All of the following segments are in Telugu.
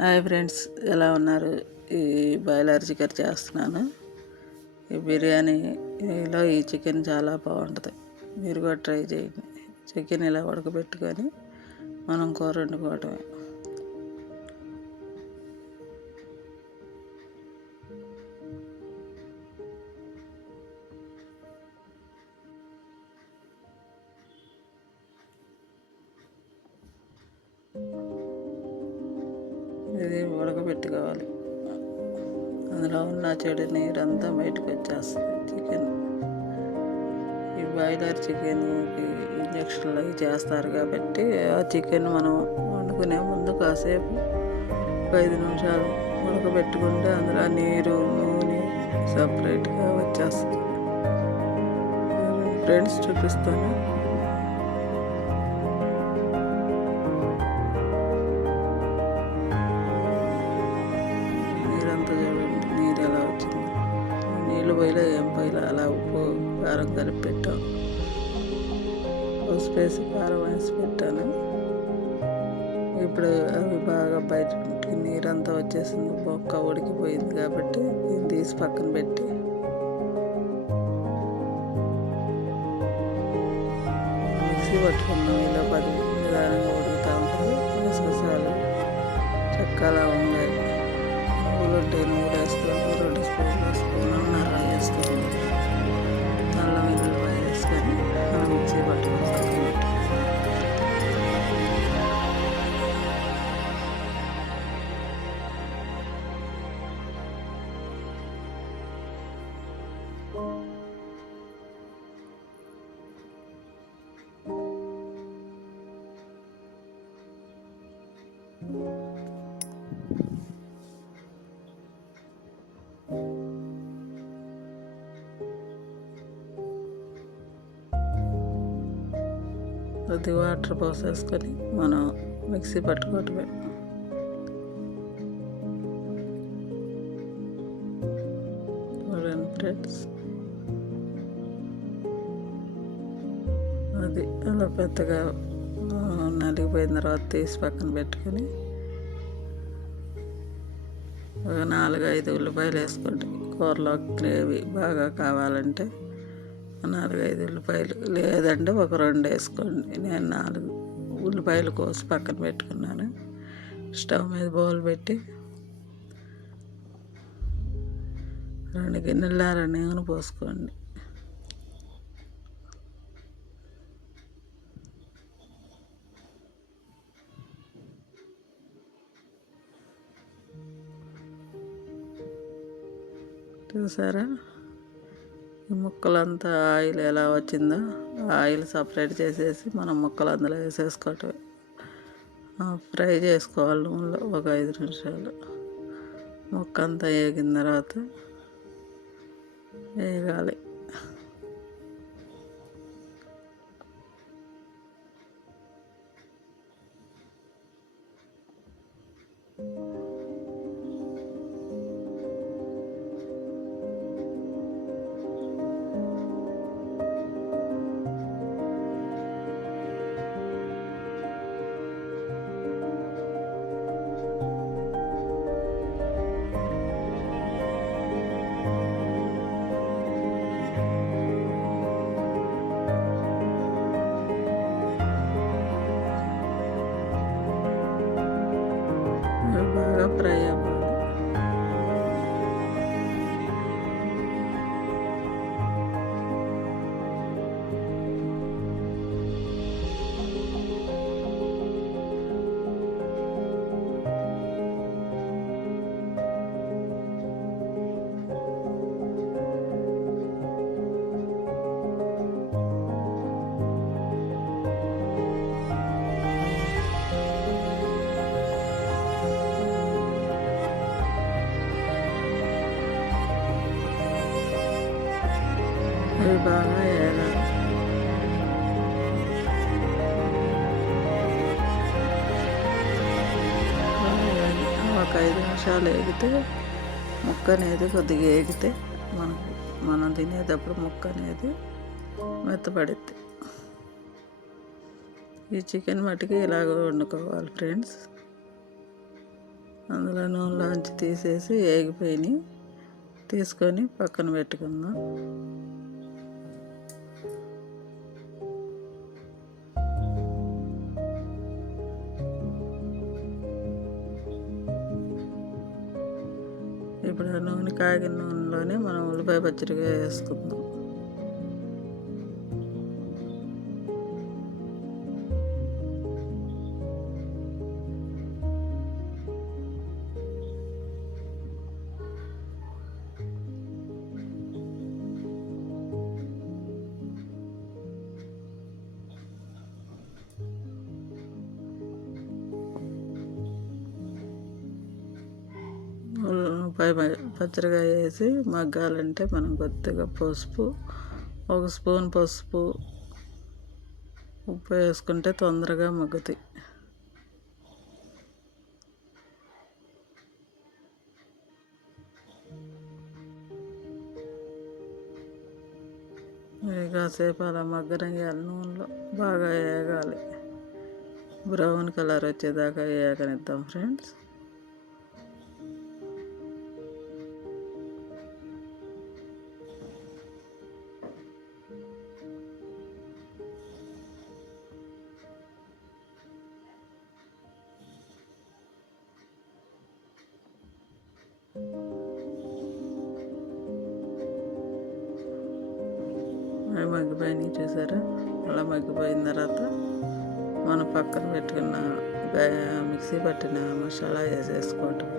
హాయ్ ఫ్రెండ్స్, ఎలా ఉన్నారు? ఈ బాయిలర్ చికెన్ చేస్తున్నాను. ఈ బిర్యానీలో ఈ చికెన్ చాలా బాగుంటుంది. మీరు కూడా ట్రై చేయండి. చికెన్ ఇలా ఉడకబెట్టుకొని మనం కూర వండుకోవటమే. ఇది ఉడకబెట్టుకోవాలి. అందులో ఉన్న చెడు నీరంతా బయటకు వచ్చేస్తుంది చికెన్. ఈ బాయిలర్ చికెన్కి ఇంజక్షన్లు అవి చేస్తారు కాబట్టి ఆ చికెన్ మనం వండుకునే ముందు కాసేపు 5 నిమిషాలు ఉడకబెట్టుకుంటే అందులో నీరు నూనె సపరేట్గా వచ్చేస్తుంది. ఫ్రెండ్స్ చూపిస్తాను. నీరంతా చూడండి, నీరు ఎలా వచ్చింది. నీళ్ళు పోయిలా ఏం పోయిలా, అలా ఉప్పు కారం కలిపి పెట్టాం. పసుపు వేసి కారం వేసి పెట్టాను. ఇప్పుడు అవి బాగా బయట నీరంతా వచ్చేసింది, బొక్క ఉడికిపోయింది కాబట్టి దీన్ని తీసి పక్కన పెట్టి మిక్సీ పట్టుకున్నాం. ఇలా 10 నిదానంగా ఉడుకుతూ ఉంటుంది. గసగసాలు, చెక్క, లవంగాయ, నువ్వులు ఉంటే నువ్వులు వేసుకొని 2 స్పూన్లు వేసుకున్నాం. నల్ల వేసుకొని నల్ల వెల్లుల్లిపాయ వేసుకొని మనం మిక్సీ పట్టుకొని పక్కన పెట్టి కొద్ది వాటర్ పోసేసుకొని మనం మిక్సీ పట్టుకోవటమే. ఫ్రెండ్స్, అది అలా పెద్దగా నలిగిపోయిన తర్వాత తీసి పక్కన పెట్టుకొని ఒక 4-5 ఉల్లిపాయలు వేసుకోండి. కూరలో గ్రేవీ బాగా కావాలంటే 4-5 ఉల్లిపాయలు, లేదంటే ఒక 2 వేసుకోండి. నేను 4 ఉల్లిపాయలు కోసి పక్కన పెట్టుకున్నాను. స్టవ్ మీద బౌల్ పెట్టి 2 గిన్నెల నూనె పోసుకోండి. చూసారా ఈ ముక్కలంతా ఆయిల్ ఎలా వచ్చిందో? ఆయిల్ సపరేట్ చేసేసి మనం ముక్కలు అందులో వేసేసుకోవటం. ఫ్రై చేసుకోవాలి నూనెలో ఒక 5 నిమిషాలు. ముక్క అంతా వేగిన తర్వాత వేగాలి. బాగా ఫ్రై అవ్వాలి. అవి బాగా వేయాలి. ఒక 5 నిమిషాలు వేగితే ముక్క అనేది కొద్దిగా వేగితే మనం తినేటప్పుడు ముక్క అనేది మెత్తపడుద్ది. ఈ చికెన్ మటుకి ఇలాగ వండుకోవాలి ఫ్రెండ్స్. అందులో నూనెలోంచి తీసేసి వేగిపోయినాయి తీసుకొని పక్కన పెట్టుకుందాం. ఇప్పుడు ఆ నూనె కాగిన నూనెలోనే మనం ఉల్లిపాయ పచ్చడిగా వేసుకుందాం. ఉల్లిపాయ పచ్చడిగా వేసి మగ్గాలంటే మనం కొద్దిగా పసుపు, 1 స్పూన్ పసుపు, ఉప్పు వేసుకుంటే తొందరగా మగ్గుతాయి. కాసేపు అలా మగ్గనియాలి, నూనెలో బాగా వేగాలి, బ్రౌన్ కలర్ వచ్చేదాకా వేగనిద్దాం ఫ్రెండ్స్. అవి మగ్గిపోయినాయి చూసారా. అలా మగ్గిపోయిన తర్వాత మనం పక్కన పెట్టుకున్న మిక్సీ పట్టిన మసాలా వేసేసుకోవటం.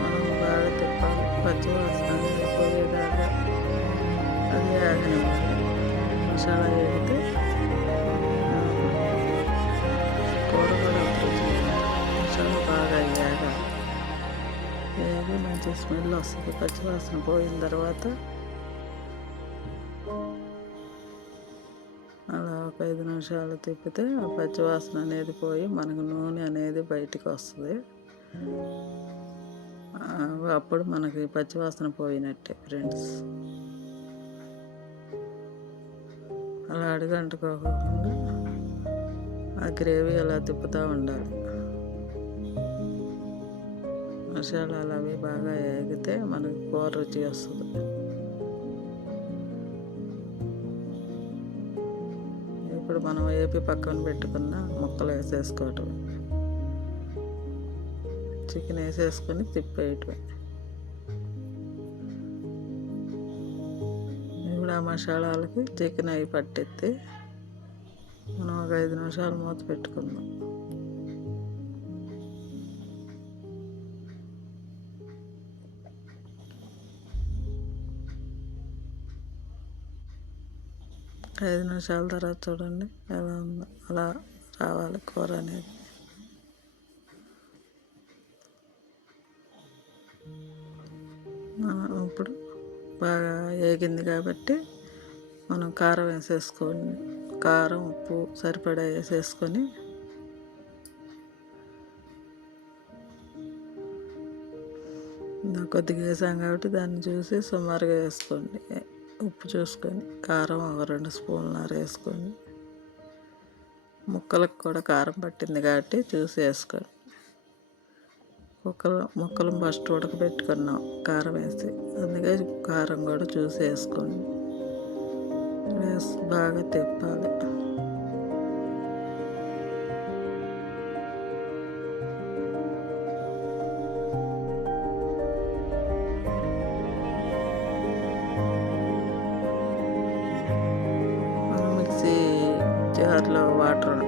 మనం బాగా తిప్పాలి, పచ్చి వాసన పోయేదాకా అది ఆగనివ్వాలి. మసాలా వేగితే కూర కూడా మసాలా బాగా వేగాలి. వేగి మంచి స్మెల్ వస్తుంది. పచ్చి వాసన పోయిన తర్వాత అలా ఒక 5 నిమిషాలు తిప్పితే ఆ పచ్చి వాసన అనేది పోయి మనకు నూనె అనేది బయటికి వస్తుంది. అప్పుడు మనకి పచ్చివాసన పోయినట్టే ఫ్రెండ్స్. అలా అడుగంటుకోకుండా ఆ గ్రేవీ అలా తిప్పుతూ ఉండాలి. మసాలాలు అవి బాగా వేగితే మనకి కూర రుచి వస్తుంది. ఇప్పుడు మనం వేపి పక్కన పెట్టుకున్న ముక్కలు వేసేసుకోవటం. చికెన్ వేసేసుకొని తిప్పేయటమే. ఇప్పుడు ఆ మసాలాలకి చికెన్ అవి పట్టెత్తి మనం ఒక 5 నిమిషాలు మూత పెట్టుకుందాం. ఐదు నిమిషాల తర్వాత చూడండి ఎలా ఉందో. అలా రావాలి కూర అనేది. ఇప్పుడు బాగా వేగింది కాబట్టి మనం కారం వేసేసుకోండి. కారం, ఉప్పు సరిపడా వేసేసుకొని కొద్దిగా వేసాం కాబట్టి దాన్ని చూసి సుమారుగా వేసుకోండి. ఉప్పు చూసుకొని కారం ఒక 2 స్పూన్లు వేసుకోండి. ముక్కలకు కూడా కారం పట్టింది కాబట్టి చూసి వేసుకోండి. ముక్కలు ఫస్ట్ ఉడకబెట్టుకున్నాం కారం వేసి, అందుకే కారం కూడా చూసి వేసుకోండి. వేసి బాగా తిప్పాలి. మనం మిక్సీ జార్లో వాటర్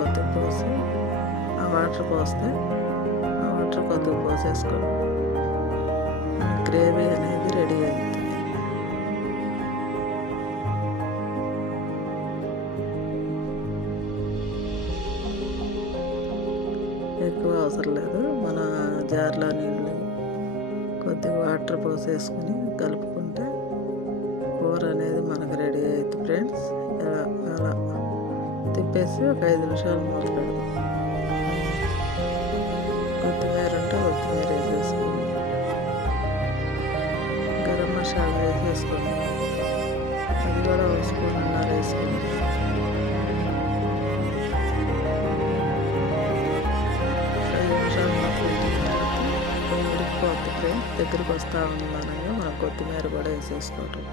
కొద్దిగా పోసి వాటర్ పోస్తే ఆ వాటర్ కొద్దిగా పోసేసుకోండి. గ్రేవీ అనేది రెడీ అయింది. ఎక్కువ అవసరం లేదు. మన జార్లో నీళ్ళు కొద్దిగా వాటర్ పోసేసుకుని కలుపుకుంటే కూర అనేది మనకు రెడీ అవుతుంది ఫ్రెండ్స్. అలా తిప్పేసి ఒక 5 నిమిషాలు మూత పెడదాం. కొత్తిమీర ఉంటే కొత్తిమీర వేసేసుకోండి. గరం మసాలా వేసేసుకోండి. అది కూడా 1 స్పూన్ వేసుకోండి. దగ్గరికి వస్తూ ఉందనగా మనం కొత్తిమీర కూడా వేసేసుకోవటం.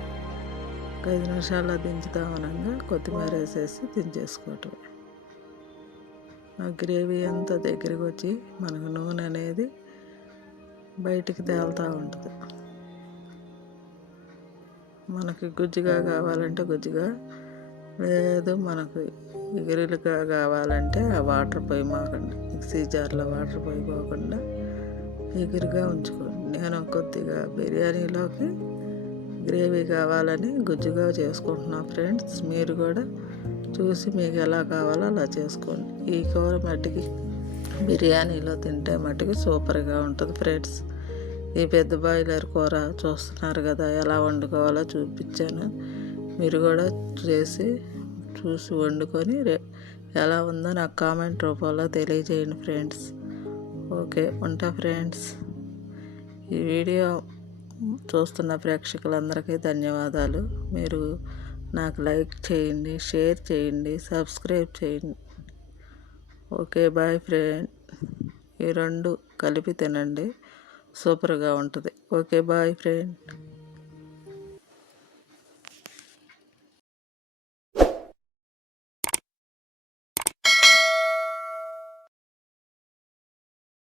5 నిమిషాల్లో దించుతామనగా కొత్తిమీర వేసేసి దించేసుకోవటం. ఆ గ్రేవీ అంతా దగ్గరికి వచ్చి మనకు నూనె అనేది బయటికి తేలుతూ ఉంటుంది. మనకి గుజ్జుగా కావాలంటే గుజ్జుగా, లేదు మనకు ఎగురులుగా కావాలంటే ఆ వాటర్ పోయమాకండి. మిక్సీ జార్లో వాటర్ పోయిపోకుండా ఎగురుగా ఉంచుకోండి. నేను కొద్దిగా బిర్యానీలోకి గ్రేవీ కావాలని గుజ్జుగా చేసుకుంటున్నా ఫ్రెండ్స్. మీరు కూడా చూసి మీకు ఎలా కావాలో అలా చేసుకోండి. ఈ కూర మట్టికి బిర్యానీలో తింటే మట్టికి సూపర్గా ఉంటుంది ఫ్రెండ్స్. ఈ పెద్ద బాయిలర్ కూర చూస్తున్నారు కదా, ఎలా వండుకోవాలో చూపించాను. మీరు కూడా చూసి వండుకొని ఎలా ఉందో నాకు కామెంట్ రూపంలో తెలియజేయండి ఫ్రెండ్స్. ఓకే, ఉంటా ఫ్రెండ్స్. ఈ వీడియో చూస్తున్న ప్రేక్షకులందరికీ ధన్యవాదాలు. మీరు నాకు లైక్ చేయండి, షేర్ చేయండి, సబ్స్క్రైబ్ చేయండి. Okay, boy friend. ఈ 2 కలిపి తినండి, సూపర్గా ఉంటుంది. Okay, boy friend.